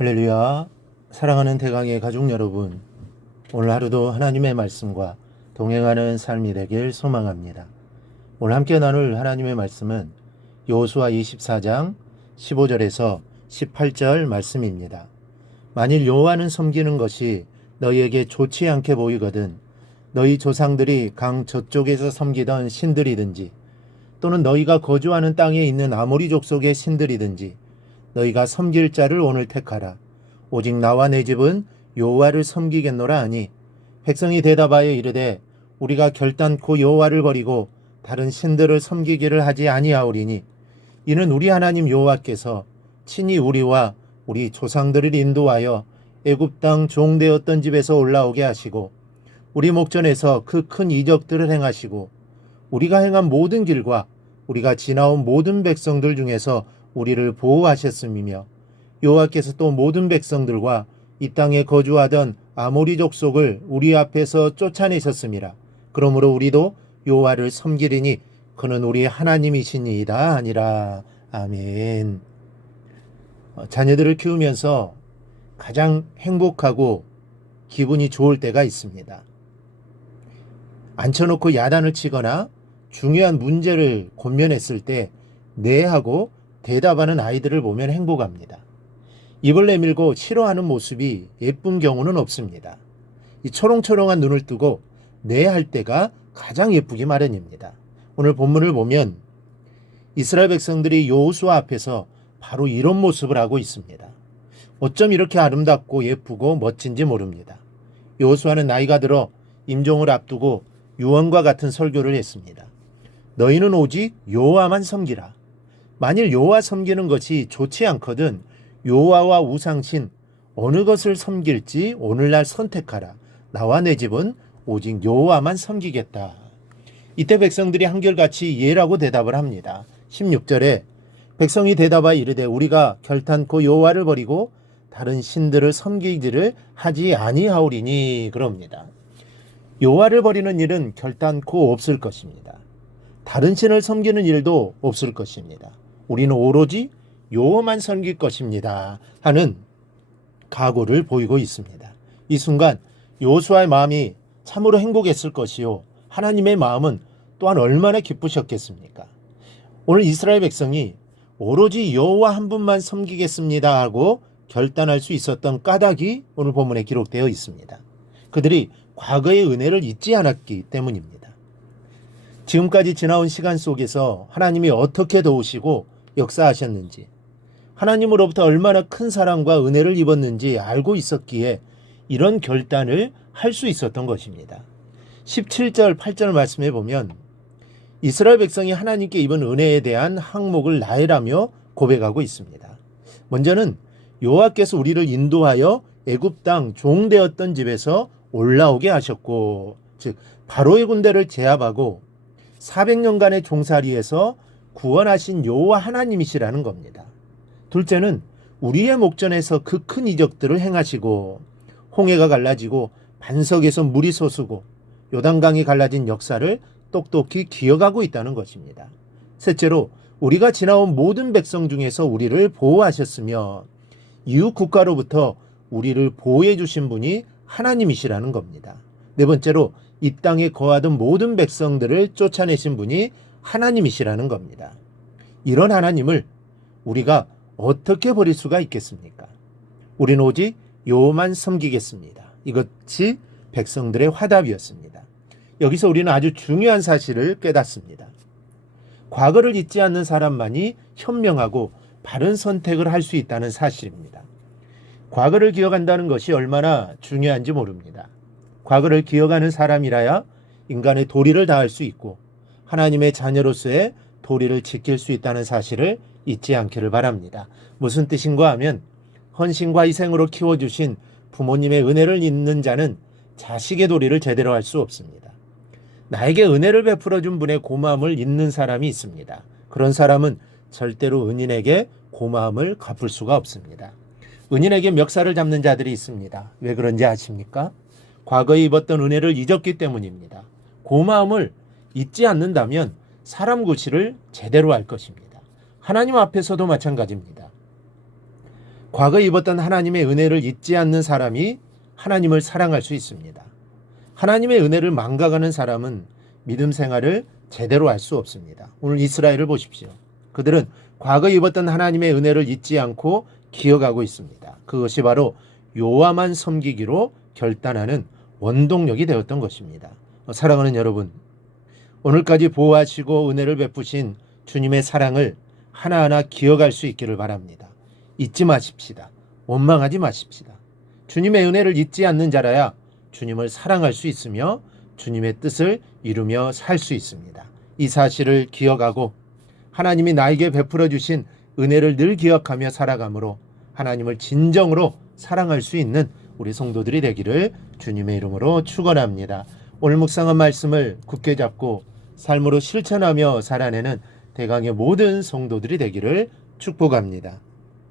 할렐루야. 사랑하는 대강의 가족 여러분, 오늘 하루도 하나님의 말씀과 동행하는 삶이 되길 소망합니다. 오늘 함께 나눌 하나님의 말씀은 여호수아 24장 15절에서 18절 말씀입니다. 만일 여호와는 섬기는 것이 너희에게 좋지 않게 보이거든 너희 조상들이 강 저쪽에서 섬기던 신들이든지 또는 너희가 거주하는 땅에 있는 아모리 족속의 신들이든지 너희가 섬길 자를 오늘 택하라. 오직 나와 내 집은 여호와를 섬기겠노라 하니 백성이 대답하여 이르되 우리가 결단코 여호와를 버리고 다른 신들을 섬기기를 하지 아니하오리니 이는 우리 하나님 여호와께서 친히 우리와 우리 조상들을 인도하여 애굽 땅 종되었던 집에서 올라오게 하시고 우리 목전에서 그 큰 이적들을 행하시고 우리가 행한 모든 길과 우리가 지나온 모든 백성들 중에서 우리를 보호하셨음이며 여호와께서 또 모든 백성들과 이 땅에 거주하던 아모리 족속을 우리 앞에서 쫓아내셨음이라. 그러므로 우리도 여호와를 섬기리니 그는 우리 하나님이시니이다 하니라. 아멘. 자녀들을 키우면서 가장 행복하고 기분이 좋을 때가 있습니다. 앉혀놓고 야단을 치거나 중요한 문제를 권면했을 때 네 하고 대답하는 아이들을 보면 행복합니다. 입을 내밀고 싫어하는 모습이 예쁜 경우는 없습니다. 이 초롱초롱한 눈을 뜨고 네 할 때가 가장 예쁘기 마련입니다. 오늘 본문을 보면 이스라엘 백성들이 여호수아 앞에서 바로 이런 모습을 하고 있습니다. 어쩜 이렇게 아름답고 예쁘고 멋진지 모릅니다. 여호수아는 나이가 들어 임종을 앞두고 유언과 같은 설교를 했습니다. 너희는 오직 여호와만 섬기라. 만일 여호와 섬기는 것이 좋지 않거든 여호와와 우상신 어느 것을 섬길지 오늘날 선택하라. 나와 내 집은 오직 여호와만 섬기겠다. 이때 백성들이 한결같이 예라고 대답을 합니다. 16절에 백성이 대답하여 이르되 우리가 결단코 여호와를 버리고 다른 신들을 섬기기를 하지 아니하오리니 그럽니다. 여호와를 버리는 일은 결단코 없을 것입니다. 다른 신을 섬기는 일도 없을 것입니다. 우리는 오로지 여호와만 섬길 것입니다 하는 각오를 보이고 있습니다. 이 순간 여호수아의 마음이 참으로 행복했을 것이요 하나님의 마음은 또한 얼마나 기쁘셨겠습니까? 오늘 이스라엘 백성이 오로지 여호와 한 분만 섬기겠습니다 하고 결단할 수 있었던 까닭이 오늘 본문에 기록되어 있습니다. 그들이 과거의 은혜를 잊지 않았기 때문입니다. 지금까지 지나온 시간 속에서 하나님이 어떻게 도우시고 역사하셨는지, 하나님으로부터 얼마나 큰 사랑과 은혜를 입었는지 알고 있었기에 이런 결단을 할 수 있었던 것입니다. 17절, 8절 말씀해 보면 이스라엘 백성이 하나님께 입은 은혜에 대한 항목을 나열하며 고백하고 있습니다. 먼저는 여호와께서 우리를 인도하여 애굽 땅 종되었던 집에서 올라오게 하셨고, 즉 바로의 군대를 제압하고 400년간의 종살이에서 구원하신 여호와 하나님이시라는 겁니다. 둘째는 우리의 목전에서 그 큰 이적들을 행하시고 홍해가 갈라지고 반석에서 물이 솟고 요단강이 갈라진 역사를 똑똑히 기억하고 있다는 것입니다. 셋째로 우리가 지나온 모든 백성 중에서 우리를 보호하셨으며 이웃 국가로부터 우리를 보호해 주신 분이 하나님이시라는 겁니다. 네 번째로 이 땅에 거하던 모든 백성들을 쫓아내신 분이 하나님이시라는 겁니다. 이런 하나님을 우리가 어떻게 버릴 수가 있겠습니까? 우리는 오직 여호와만 섬기겠습니다. 이것이 백성들의 화답이었습니다. 여기서 우리는 아주 중요한 사실을 깨닫습니다. 과거를 잊지 않는 사람만이 현명하고 바른 선택을 할 수 있다는 사실입니다. 과거를 기억한다는 것이 얼마나 중요한지 모릅니다. 과거를 기억하는 사람이라야 인간의 도리를 다할 수 있고 하나님의 자녀로서의 도리를 지킬 수 있다는 사실을 잊지 않기를 바랍니다. 무슨 뜻인가 하면 헌신과 희생으로 키워주신 부모님의 은혜를 잊는 자는 자식의 도리를 제대로 할 수 없습니다. 나에게 은혜를 베풀어준 분의 고마움을 잊는 사람이 있습니다. 그런 사람은 절대로 은인에게 고마움을 갚을 수가 없습니다. 은인에게 멱살을 잡는 자들이 있습니다. 왜 그런지 아십니까? 과거에 입었던 은혜를 잊었기 때문입니다. 고마움을 잊지 않는다면 사람 구실을 제대로 할 것입니다. 하나님 앞에서도 마찬가지입니다. 과거에 입었던 하나님의 은혜를 잊지 않는 사람이 하나님을 사랑할 수 있습니다. 하나님의 은혜를 망각하는 사람은 믿음 생활을 제대로 할 수 없습니다. 오늘 이스라엘을 보십시오. 그들은 과거에 입었던 하나님의 은혜를 잊지 않고 기억하고 있습니다. 그것이 바로 여호와만 섬기기로 결단하는 원동력이 되었던 것입니다. 사랑하는 여러분, 오늘까지 보호하시고 은혜를 베푸신 주님의 사랑을 하나하나 기억할 수 있기를 바랍니다. 잊지 마십시다. 원망하지 마십시다. 주님의 은혜를 잊지 않는 자라야 주님을 사랑할 수 있으며 주님의 뜻을 이루며 살 수 있습니다. 이 사실을 기억하고 하나님이 나에게 베풀어 주신 은혜를 늘 기억하며 살아감으로 하나님을 진정으로 사랑할 수 있는 우리 성도들이 되기를 주님의 이름으로 축원합니다. 오늘 묵상한 말씀을 굳게 잡고 삶으로 실천하며 살아내는 대강의 모든 성도들이 되기를 축복합니다.